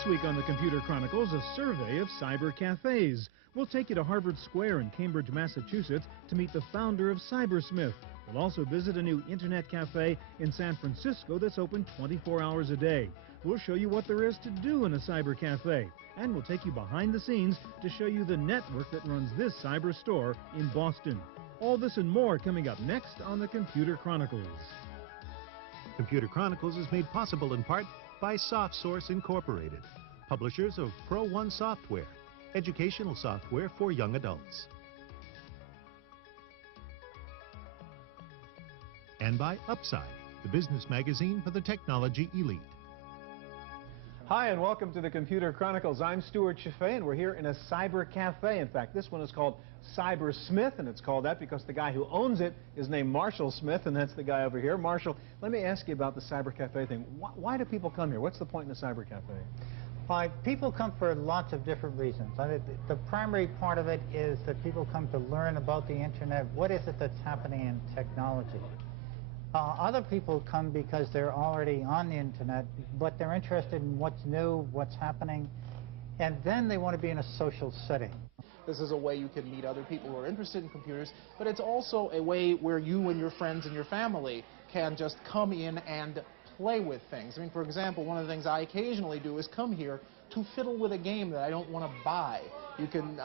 This week on the Computer Chronicles, a survey of cyber cafes. We'll take you to Harvard Square in Cambridge, Massachusetts to meet the founder of Cybersmith. We'll also visit a new internet cafe in San Francisco that's open 24 hours a day. We'll show you what there is to do in a cyber cafe. And we'll take you behind the scenes to show you the network that runs this cyber store in Boston. All this and more coming up next on the Computer Chronicles. Computer Chronicles is made possible in part by SoftSource Incorporated, publishers of Pro One software, educational software for young adults. And by Upside, the business magazine for the technology elite. Hi, and welcome to the Computer Chronicles. I'm Stuart Chaffee, and we're here in a cyber cafe. In fact, this one is called Cybersmith, and it's called that because the guy who owns it is named Marshall Smith, and that's the guy over here. Marshall, let me ask you about the cyber cafe thing. Why do people come here? What's the point in a cyber cafe? People come for lots of different reasons. The primary part of it is that people come to learn about the internet. What is it that's happening in technology? Other people come because they're already on the internet, but they're interested in what's new, what's happening, and then they want to be in a social setting. This is a way you can meet other people who are interested in computers, but it's also a way where you and your friends and your family can just come in and play with things. I mean, for example, one of the things I occasionally do is come here to fiddle with a game that I don't want to buy. You can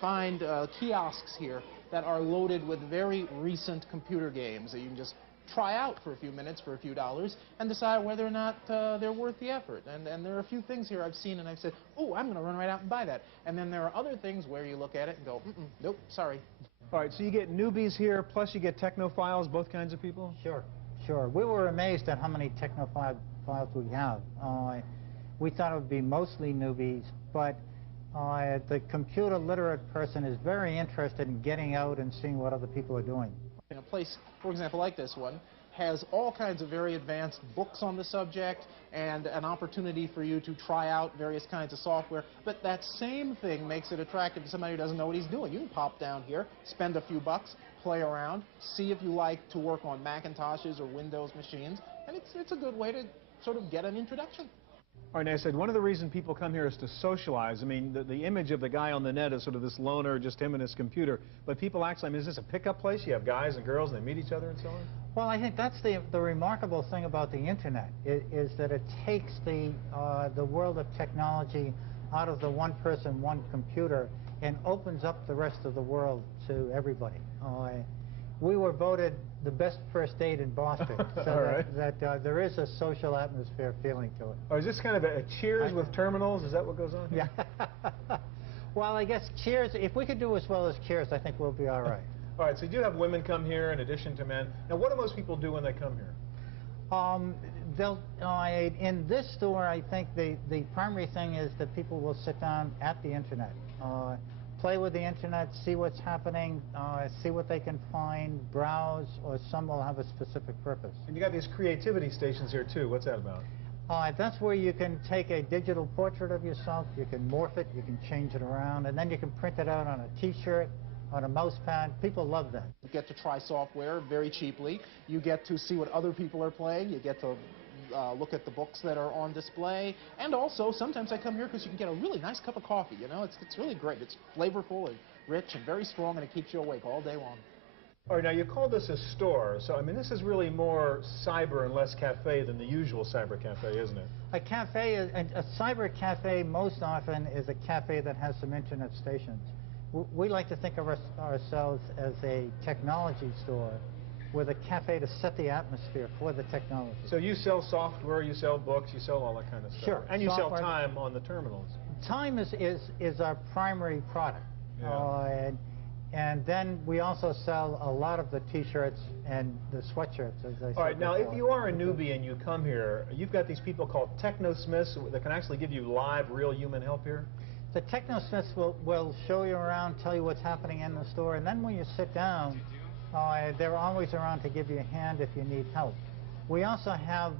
find kiosks here that are loaded with very recent computer games that you can just try out for a few minutes for a few dollars and decide whether or not they're worth the effort. And there are a few things here I've seen and I've said, oh, I'm going to run right out and buy that. And then there are other things where you look at it and go, nope, sorry. All right, so you get newbies here, plus you get technophiles, both kinds of people? Sure. We were amazed at how many technophiles we have. We thought it would be mostly newbies, but the computer literate person is very interested in getting out and seeing what other people are doing. In a place, for example, like this one, has all kinds of very advanced books on the subject and an opportunity for you to try out various kinds of software. But that same thing makes it attractive to somebody who doesn't know what he's doing. You can pop down here, spend a few bucks, play around, see if you like to work on Macintoshes or Windows machines, and it's a good way to sort of get an introduction. All right, now I said one of the reasons people come here is to socialize. I mean, the image of the guy on the net is sort of this loner, just him and his computer. But people actually, I mean, is this a pickup place? You have guys and girls and they meet each other and so on? Well, I think that's the remarkable thing about the internet, is that it takes the world of technology out of the one person, one computer, and opens up the rest of the world to everybody. We were voted the best first date in Boston, so that there is a social atmosphere feeling to it. Oh, is this kind of a Cheers with terminals? Is that what goes on here? Yeah. Well, I guess Cheers, if we could do as well as Cheers, I think we'll be all right. All right, so you do have women come here in addition to men. Now, what do most people do when they come here? In this store, I think the primary thing is that people will sit down at the internet. Play with the internet, see what's happening, see what they can find, browse, or some will have a specific purpose. And you got these creativity stations here too. What's that about? That's where you can take a digital portrait of yourself, you can morph it, you can change it around, and then you can print it out on a t-shirt, on a mouse pad. People love that. You get to try software very cheaply. You get to see what other people are playing. You get to look at the books that are on display, and also sometimes I come here because you can get a really nice cup of coffee. You know, it's really great. It's flavorful and rich and very strong, and it keeps you awake all day long. All right, now you call this a store, so I mean this is really more cyber and less cafe than the usual cyber cafe, isn't it? A cafe, a cyber cafe most often is a cafe that has some internet stations. We like to think of ourselves as a technology store with a cafe to set the atmosphere for the technology. So you sell software, you sell books, you sell all that kind of stuff. Sure. And you sell time on the terminals. Time is our primary product. Yeah. And then we also sell a lot of the t-shirts and the sweatshirts, as I said. All right, now before. if you are a newbie and you come here, you've got these people called technosmiths that can actually give you live, real human help here? The technosmiths will show you around, tell you what's happening in the store, and then when you sit down, they're always around to give you a hand if you need help. We also have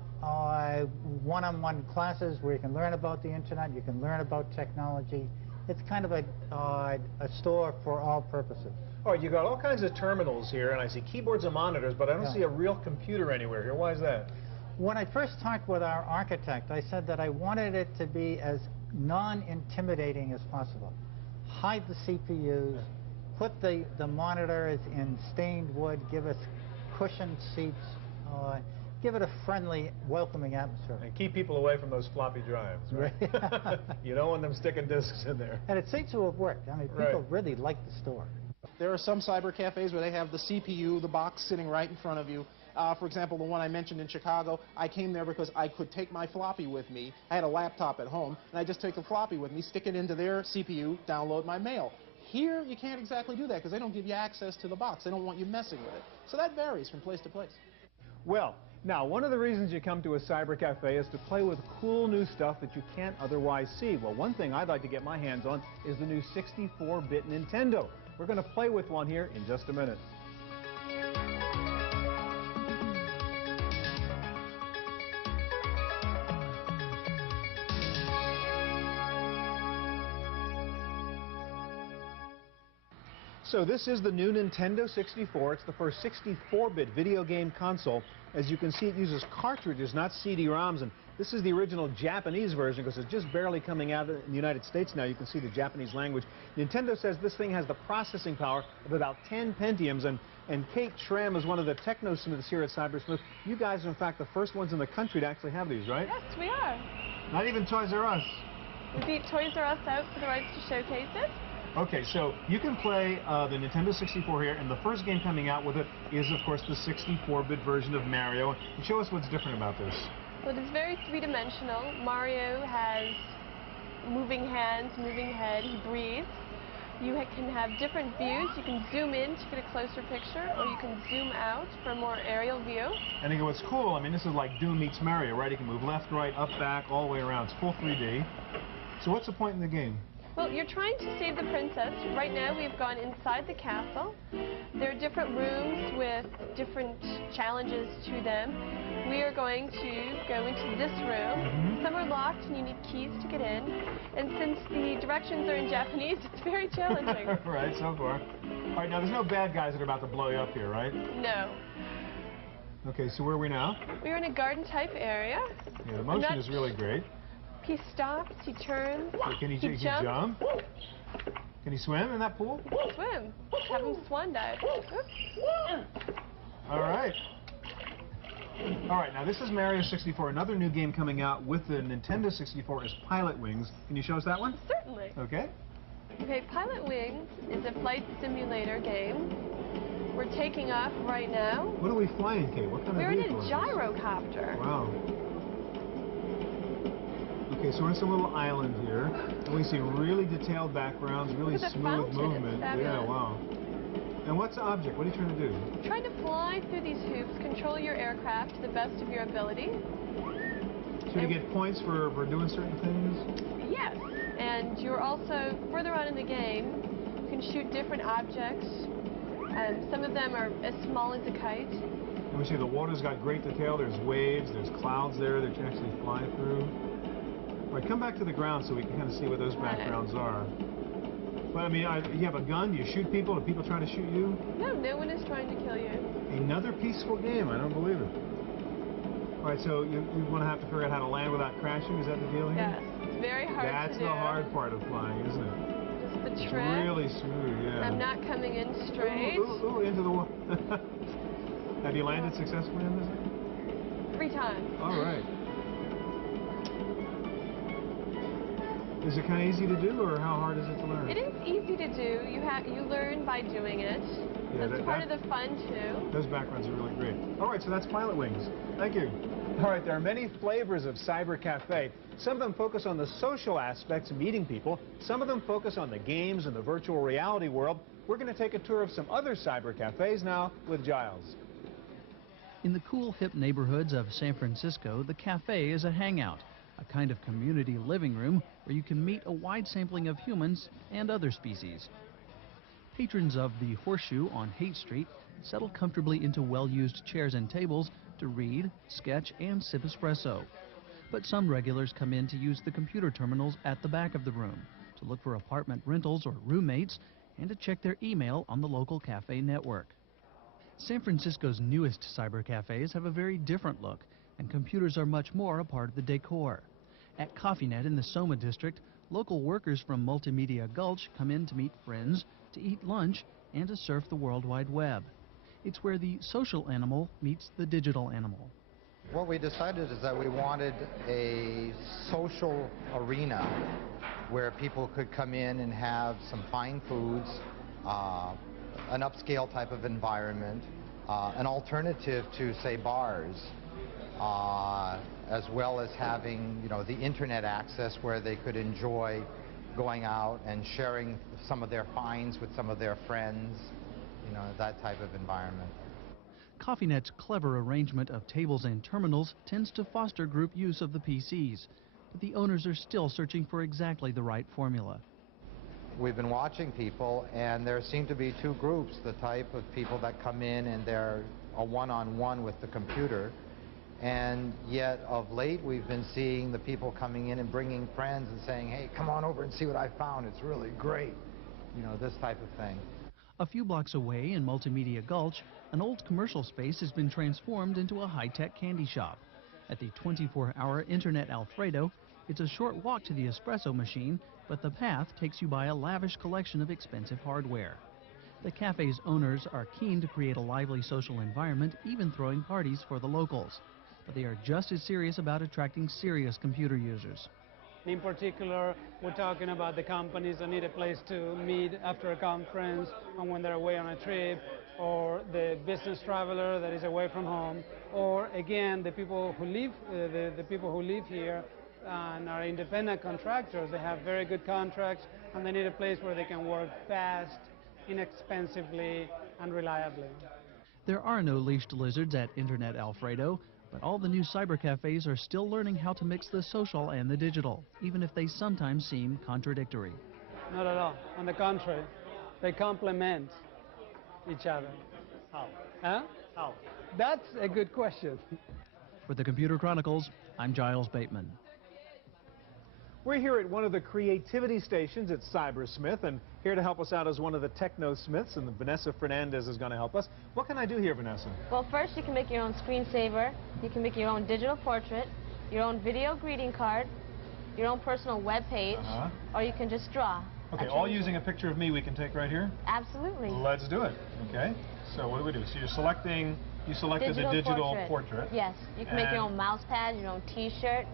one-on-one classes where you can learn about the internet, you can learn about technology. It's kind of a store for all purposes. All right, you got all kinds of terminals here, and I see keyboards and monitors, but I don't see a real computer anywhere here. Why is that? When I first talked with our architect, I said that I wanted it to be as non-intimidating as possible. Hide the CPUs, put the monitors in stained wood, give us cushioned seats, give it a friendly, welcoming atmosphere. And keep people away from those floppy drives, right? You don't want them sticking discs in there. And it seems to have worked. I mean, people really like the store. There are some cyber cafes where they have the CPU, the box sitting right in front of you. For example, the one I mentioned in Chicago, I came there because I could take my floppy with me. I had a laptop at home, and I just take the floppy with me, stick it into their CPU, download my mail. Here, you can't exactly do that because they don't give you access to the box. They don't want you messing with it. So that varies from place to place. Well, now, one of the reasons you come to a cyber cafe is to play with cool new stuff that you can't otherwise see. Well, one thing I'd like to get my hands on is the new 64-bit Nintendo. We're going to play with one here in just a minute. So this is the new Nintendo 64. It's the first 64-bit video game console. As you can see, it uses cartridges, not CD-ROMs, and this is the original Japanese version because it's just barely coming out in the United States now. You can see the Japanese language. Nintendo says this thing has the processing power of about 10 Pentiums, and Kate Schramm is one of the technosmiths here at CyberSmith. You guys are, in fact, the first ones in the country to actually have these, right? Yes, we are. Not even Toys R Us. We beat Toys R Us out for the rights to showcase it. Okay, so you can play the Nintendo 64 here, and the first game coming out with it is, of course, the 64-bit version of Mario. And show us what's different about this. Well, it is very three-dimensional. Mario has moving hands, moving head, he breathes. You can have different views. You can zoom in to get a closer picture, or you can zoom out for a more aerial view. And I think what's cool, I mean, this is like Doom meets Mario, right? You can move left, right, up, back, all the way around. It's full 3D. So what's the point in the game? Well, you're trying to save the princess. Right now we've gone inside the castle. There are different rooms with different challenges to them. We are going to go into this room. Some are locked and you need keys to get in. And since the directions are in Japanese, it's very challenging. Right, so far. All right, now there's no bad guys that are about to blow you up here, right? No. Okay, so where are we now? We're in a garden type area. Yeah, the motion is really great. He stops, he turns, Can he jumps. jump? Can he swim in that pool? He can swim. Have him swan dive. All right. All right, now this is Mario 64. Another new game coming out with the Nintendo 64 is Pilot Wings. Can you show us that one? Certainly. Okay. Okay, Pilot Wings is a flight simulator game. We're taking off right now. What are we flying, Kate? What kind of vehicle is this? We're in a gyrocopter. Wow. Okay, so we're on some little island here, and we see really detailed backgrounds, really smooth movement. Yeah, wow. And what's the object? What are you trying to do? Trying to fly through these hoops, control your aircraft to the best of your ability. So you get points for doing certain things? Yes, and you're also, further on in the game, you can shoot different objects. Some of them are as small as a kite. And we see the water's got great detail. There's waves, there's clouds there that you actually fly through. All right, come back to the ground so we can kind of see what those backgrounds are. But I mean, you have a gun, do you shoot people? Are people trying to shoot you? No, no one is trying to kill you. Another peaceful game, I don't believe it. All right, so you want to have to figure out how to land without crashing, is that the deal here? Yes, it's very hard to do. That's the hard part of flying, isn't it? Just the It's trick. really smooth, yeah. I'm not coming in straight. Ooh, into the wall. Have you landed successfully on this? 3 times. All right. Is it kind of easy to do, or how hard is it to learn? It is easy to do. You learn by doing it. Yeah, That's part of the fun, too. Those backgrounds are really great. All right, so that's Pilot Wings. Thank you. All right, there are many flavors of Cyber Cafe. Some of them focus on the social aspects of meeting people. Some of them focus on the games and the virtual reality world. We're going to take a tour of some other Cyber Cafes now with Giles. In the cool, hip neighborhoods of San Francisco, the cafe is a hangout, a kind of community living room where you can meet a wide sampling of humans and other species. Patrons of the Horseshoe on Haight Street settle comfortably into well-used chairs and tables to read, sketch, and sip espresso. But some regulars come in to use the computer terminals at the back of the room, to look for apartment rentals or roommates, and to check their email on the local cafe network. San Francisco's newest cyber cafes have a very different look. and computers are much more a part of the decor. At CoffeeNet in the Soma district, local workers from Multimedia Gulch come in to meet friends, to eat lunch, and to surf the World Wide Web. It's where the social animal meets the digital animal. What we decided is that we wanted a social arena where people could come in and have some fine foods, an upscale type of environment, an alternative to, say, bars, as well as having, the internet access where they could enjoy going out and sharing some of their finds with some of their friends, that type of environment. CoffeeNet's clever arrangement of tables and terminals tends to foster group use of the PCs, but the owners are still searching for exactly the right formula. We've been watching people, and there seem to be two groups, the type of people that come in and they're a one-on-one with the computer, and yet of late we've been seeing the people coming in and bringing friends and saying, hey, come on over and see what I found, it's really great, this type of thing. A few blocks away in Multimedia Gulch, an old commercial space has been transformed into a high-tech candy shop. At the 24-hour Internet Alfredo, it's a short walk to the espresso machine, but the path takes you by a lavish collection of expensive hardware. The cafe's owners are keen to create a lively social environment, even throwing parties for the locals. But they are just as serious about attracting serious computer users. In particular, we're talking about the companies that need a place to meet after a conference and when they're away on a trip, or the business traveler that is away from home, or again, the people who live, the people who live here and are independent contractors. They have very good contracts and they need a place where they can work fast, inexpensively, and reliably. There are no leashed lizards at Internet Alfredo, but all the new cyber cafes are still learning how to mix the social and the digital, even if they sometimes seem contradictory. Not at all. On the contrary, they complement each other. How? Huh? How? That's a good question. For the Computer Chronicles, I'm Giles Bateman. We're here at one of the creativity stations at Cybersmith, and here to help us out is one of the techno-smiths, and Vanessa Fernandez is going to help us. What can I do here, Vanessa? Well, first you can make your own screensaver, you can make your own digital portrait, your own video greeting card, your own personal web page, or you can just draw. Okay, all using a picture of me we can take right here? Absolutely. Let's do it. Okay, so what do we do? So you selected the digital portrait. Yes, you can make your own mouse pad, your own t-shirt.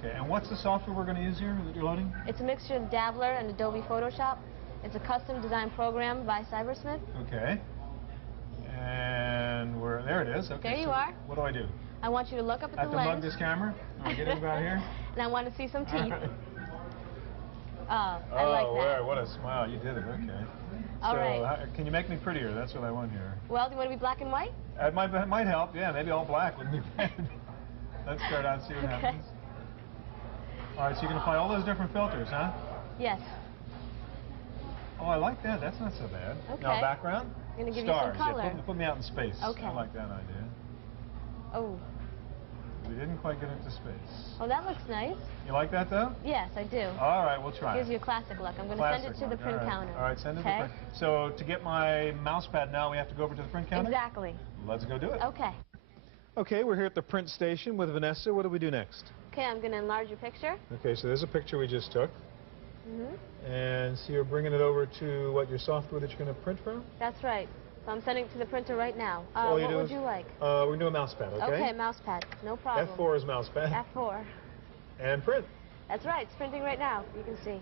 Okay, and what's the software we're going to use here that you're loading? It's a mixture of Dabbler and Adobe Photoshop. It's a custom design program by Cybersmith. Okay. And there it is. Okay, there you are. What do I do? I want you to look up at the lens. I have to mug this camera? Am I getting about here? And I want to see some teeth. Right. I like that. What a smile. You did it. Okay. All right. Can you make me prettier? That's what I want here. Well, do you want to be black and white? It might help. Yeah, maybe all black would be great. Let's start out and see what happens. All right, so you can apply all those different filters, huh? Yes. Oh, I like that. That's not so bad. Okay. Now, background? I'm going to give Stars. you some color. Yeah, put me out in space. Okay. I like that idea. Oh. We didn't quite get into space. Oh, that looks nice. You like that, though? Yes, I do. All right, we'll try it. Gives you a classic look. I'm going to send it to the print counter. All right, send it to the print. So to get my mouse pad now, we have to go over to the print counter? Exactly. Let's go do it. Okay. Okay, we're here at the print station with Vanessa. What do we do next? Okay, I'm going to enlarge your picture. Okay, so there's a picture we just took. And so you're bringing it over to, what, your software that you're going to print from? That's right. So I'm sending it to the printer right now. What would you like? We're going to do a mouse pad, okay? Okay, mouse pad. No problem. F4 is mouse pad. F4. And print. That's right. It's printing right now. You can see.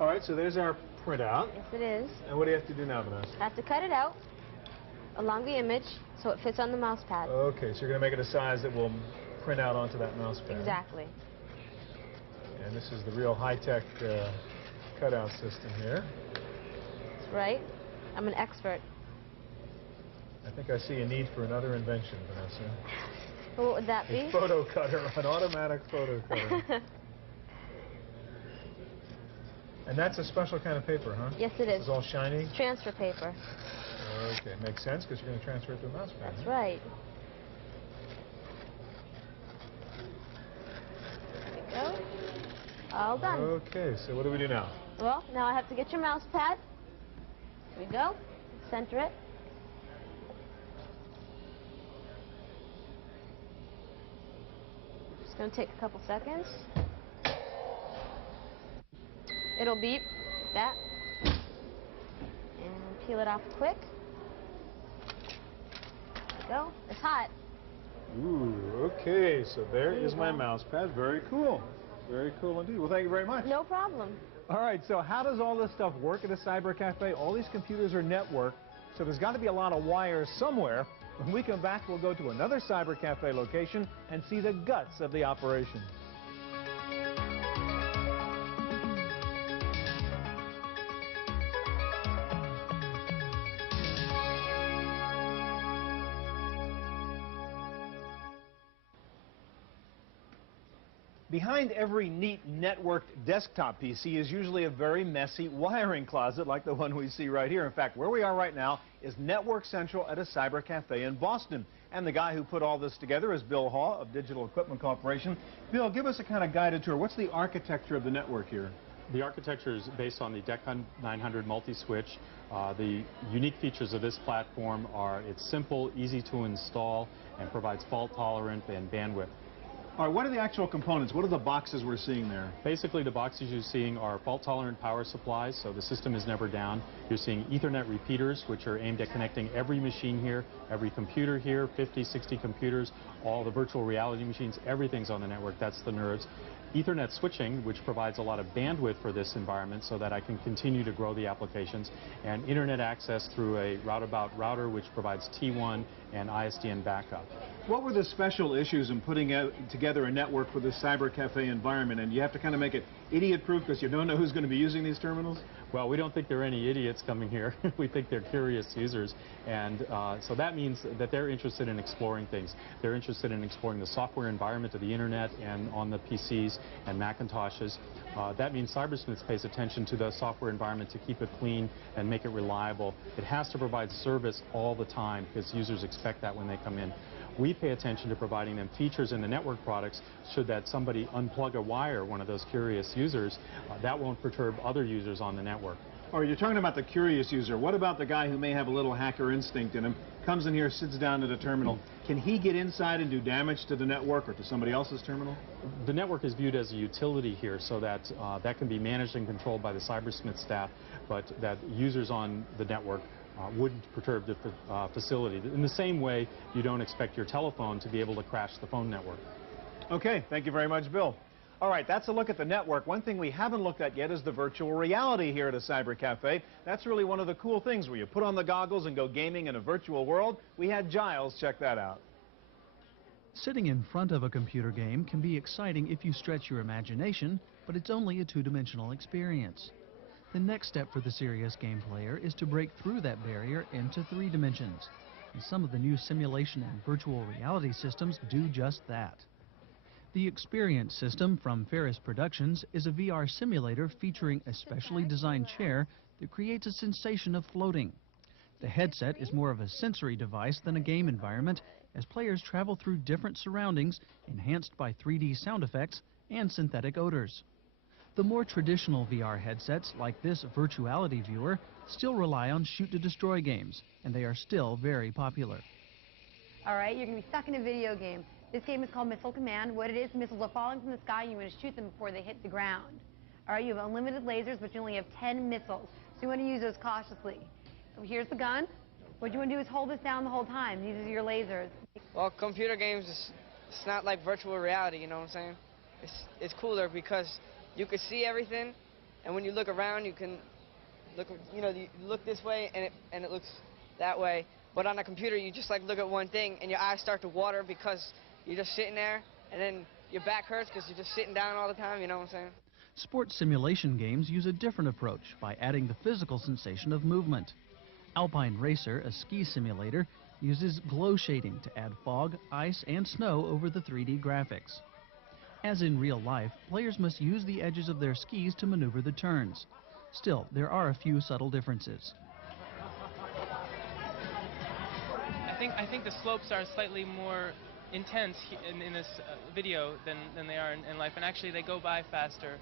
All right, so there's our printout. Yes, it is. And what do you have to do now, Vanessa? I have to cut it out along the image so it fits on the mouse pad. Okay, so you're going to make it a size that will print out onto that mouse pad. Exactly. And this is the real high-tech cutout system here. That's right. I'm an expert. I think I see a need for another invention, Vanessa. What would that be? A photo cutter, an automatic photo cutter. And that's a special kind of paper, huh? Yes, it is. It's all shiny? It's transfer paper. Okay, makes sense because you're going to transfer it to a mouse pad. That's right. There we go. All done. Okay, so what do we do now? Well, now I have to get your mouse pad. Here we go. Center it. It's going to take a couple seconds. It'll beep like that. And peel it off quick. There we go. It's hot. Ooh, okay, so there is my mouse pad. Very cool. Very cool indeed. Well, thank you very much. No problem. All right, so how does all this stuff work at a cyber cafe? All these computers are networked, so there's got to be a lot of wires somewhere. When we come back, we'll go to another cyber cafe location and see the guts of the operation. Behind every neat networked desktop PC is usually a very messy wiring closet like the one we see right here. In fact, where we are right now is Network Central at a cyber cafe in Boston. And the guy who put all this together is Bill Haw of Digital Equipment Corporation. Bill, give us a kind of guided tour. What's the architecture of the network here? The architecture is based on the DECON 900 multi-switch. The unique features of this platform are it's simple, easy to install, and provides fault tolerant and bandwidth. All right, what are the actual components? What are the boxes we're seeing there? Basically, the boxes you're seeing are fault-tolerant power supplies, so the system is never down. You're seeing Ethernet repeaters, which are aimed at connecting every machine here, every computer here, 50, 60 computers, all the virtual reality machines, everything's on the network. That's the nerves. Ethernet switching, which provides a lot of bandwidth for this environment so that I can continue to grow the applications, and internet access through a roundabout router, which provides T1 and ISDN backup. What were the special issues in putting together a network for this cyber cafe environment? And you have to kind of make it idiot-proof because you don't know who's going to be using these terminals? Well, we don't think there are any idiots coming here. We think they're curious users. And so that means that they're interested in exploring things. They're interested in exploring the software environment of the internet and on the PCs and Macintoshes. That means Cybersmith pays attention to the software environment to keep it clean and make it reliable. It has to provide service all the time because users expect that when they come in. We pay attention to providing them features in the network products should that somebody unplug a wire, one of those curious users, that won't perturb other users on the network. All right, you're talking about the curious user. What about the guy who may have a little hacker instinct in him, comes in here, sits down at a terminal? Can he get inside and do damage to the network or to somebody else's terminal? The network is viewed as a utility here, so that that can be managed and controlled by the Cybersmith staff, but that users on the network wouldn't perturb the facility. In the same way, you don't expect your telephone to be able to crash the phone network. Okay, thank you very much, Bill. All right, that's a look at the network. One thing we haven't looked at yet is the virtual reality here at a cyber cafe. That's really one of the cool things where you put on the goggles and go gaming in a virtual world. We had Giles check that out. Sitting in front of a computer game can be exciting if you stretch your imagination, but it's only a two-dimensional experience. The next step for the serious game player is to break through that barrier into 3 dimensions. And some of the new simulation and virtual reality systems do just that. The Experience system from Ferris Productions is a VR simulator featuring a specially designed chair that creates a sensation of floating. The headset is more of a sensory device than a game environment as players travel through different surroundings enhanced by 3D sound effects and synthetic odors. The more traditional VR headsets, like this Virtuality Viewer, still rely on shoot-to-destroy games, and they are still very popular. All right, you're going to be stuck in a video game. This game is called Missile Command. What it is, missiles are falling from the sky, and you want to shoot them before they hit the ground. All right, you have unlimited lasers, but you only have 10 missiles, so you want to use those cautiously. So here's the gun. What you want to do is hold this down the whole time. These are your lasers. Well, computer games, it's not like virtual reality, you know what I'm saying? It's cooler because you can see everything, and when you look around, you can look, you look this way, and it looks that way. But on a computer, you just like look at one thing, and your eyes start to water because you're just sitting there, and then your back hurts because you're just sitting down all the time, you know what I'm saying? Sports simulation games use a different approach by adding the physical sensation of movement. Alpine Racer, a ski simulator, uses glow shading to add fog, ice, and snow over the 3D graphics. As in real life, players must use the edges of their skis to maneuver the turns. Still, there are a few subtle differences. I think the slopes are slightly more intense in this video than they are in life, and actually they go by faster.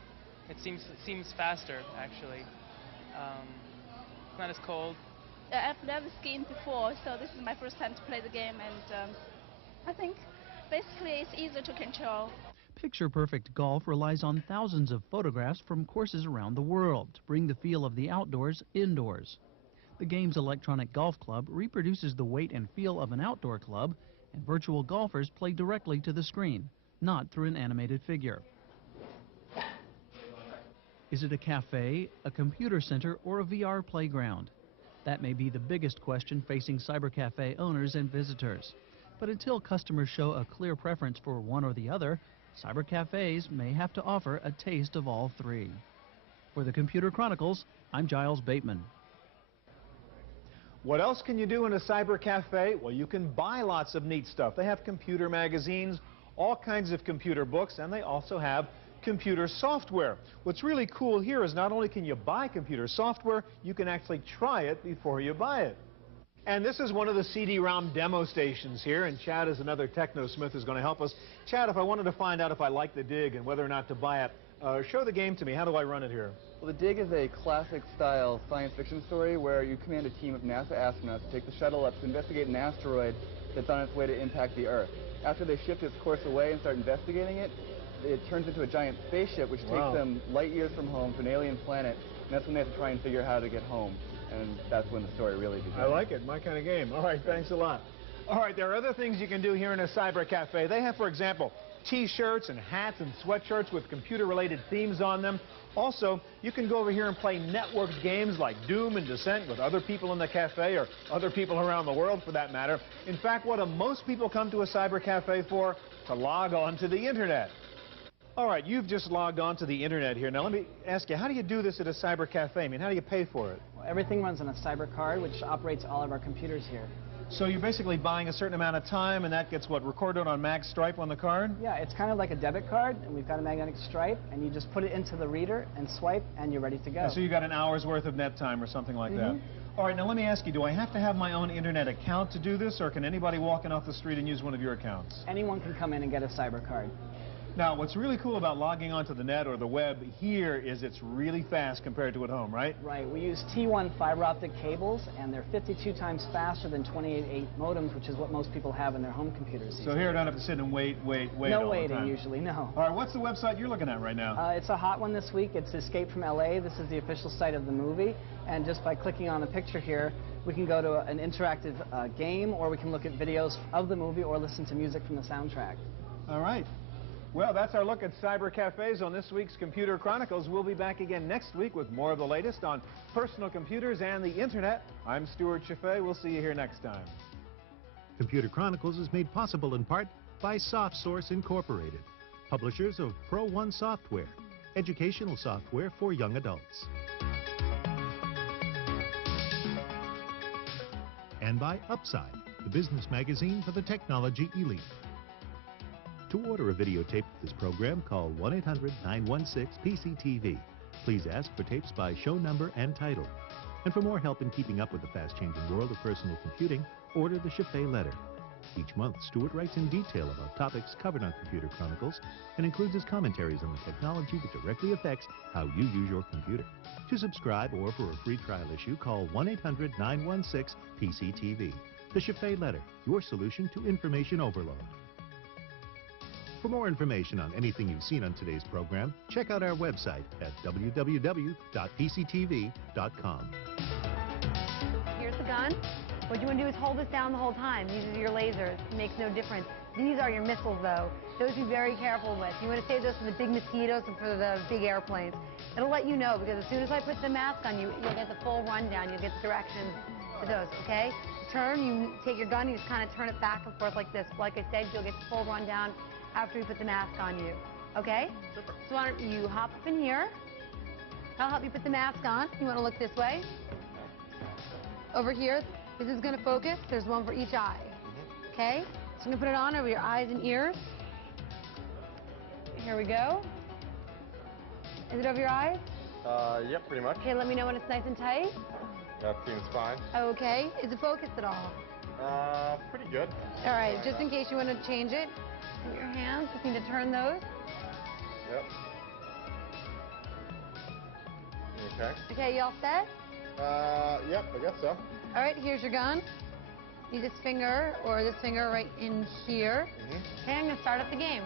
It seems faster, actually. It's not as cold. I've never skied before, so this is my first time to play the game, and I think basically it's easier to control. Picture-perfect golf relies on thousands of photographs from courses around the world to bring the feel of the outdoors indoors. The game's electronic golf club reproduces the weight and feel of an outdoor club, and virtual golfers play directly to the screen, not through an animated figure. Is it a cafe, a computer center, or a VR playground? That may be the biggest question facing CyberCafe owners and visitors. But until customers show a clear preference for one or the other, CyberCafes may have to offer a taste of all three. For the Computer Chronicles, I'm Giles Bateman. What else can you do in a cyber cafe? Well, you can buy lots of neat stuff. They have computer magazines, all kinds of computer books, and they also have computer software. What's really cool here is not only can you buy computer software, you can actually try it before you buy it. And this is one of the CD-ROM demo stations here, and Chad is another technosmith who's going to help us. Chad, if I wanted to find out if I like the dig and whether or not to buy it, show the game to me. How do I run it here? Well, The Dig is a classic-style science fiction story where you command a team of NASA astronauts to take the shuttle up to investigate an asteroid that's on its way to impact the Earth. After they shift its course away and start investigating it, it turns into a giant spaceship which takes them light years from home to an alien planet, and that's when they have to try and figure out how to get home. And that's when the story really begins. I like it. My kind of game. All right, thanks a lot. All right, there are other things you can do here in a cyber cafe. They have, for example, T-shirts and hats and sweatshirts with computer-related themes on them. Also, you can go over here and play networked games like Doom and Descent with other people in the cafe or other people around the world for that matter. In fact, what do most people come to a cyber cafe for? To log on to the internet. All right, you've just logged on to the internet here. Now let me ask you, how do you do this at a cyber cafe? I mean, how do you pay for it? Well, everything runs on a cyber card, which operates all of our computers here. So you're basically buying a certain amount of time, and that gets, what, recorded on mag stripe on the card? Yeah, it's kind of like a debit card, and we've got a magnetic stripe, and you just put it into the reader and swipe, and you're ready to go. And so you got an hour's worth of net time or something like that. All right, now let me ask you, do I have to have my own internet account to do this, or can anybody walking off the street and use one of your accounts? Anyone can come in and get a cyber card. Now, what's really cool about logging onto the net or the web here is it's really fast compared to at home, right? Right. We use T1 fiber optic cables, and they're 52 times faster than 28.8 modems, which is what most people have in their home computers. So here I don't have to sit and wait No all waiting, the time. usually, no. All right, what's the website you're looking at right now? It's a hot one this week. It's Escape from LA. This is the official site of the movie. And just by clicking on the picture here, we can go to an interactive game, or we can look at videos of the movie or listen to music from the soundtrack. All right. Well, that's our look at cyber cafes on this week's Computer Chronicles. We'll be back again next week with more of the latest on personal computers and the internet. I'm Stuart Chaffee. We'll see you here next time. Computer Chronicles is made possible in part by SoftSource Incorporated, publishers of Pro One software, educational software for young adults. And by Upside, the business magazine for the technology elite. To order a videotape of this program, call 1-800-916-PCTV. Please ask for tapes by show number and title. And for more help in keeping up with the fast-changing world of personal computing, order the Chaffee Letter. Each month, Stuart writes in detail about topics covered on Computer Chronicles and includes his commentaries on the technology that directly affects how you use your computer. To subscribe or for a free trial issue, call 1-800-916-PCTV. The Chaffee Letter, your solution to information overload. For more information on anything you've seen on today's program, check out our website at www.pctv.com. Here's the gun. What you want to do is hold this down the whole time. These are your lasers. It makes no difference. These are your missiles, though. Those be very careful with. You want to save those for the big mosquitoes and for the big airplanes. It'll let you know, because as soon as I put the mask on you, you'll get the full rundown. You'll get the directions for those, okay? Turn, you take your gun, you just kind of turn it back and forth like this. Like I said, you'll get the full rundown after we put the mask on you. Okay? Super. So why don't you hop up in here. I'll help you put the mask on. You want to look this way. Over here, this is going to focus. There's one for each eye. Okay? So I'm going to put it on over your eyes and ears. Here we go. Is it over your eyes? Yep, pretty much. Okay, let me know when it's nice and tight. That seems fine. Okay. Is it focused at all? Pretty good. All right, just in case you want to change it. Put your hands, just need to turn those. Yep. Okay. Okay, you all set? Yep, I guess so. All right, here's your gun. Use this finger or this finger right in here. Okay, I'm going to start up the game.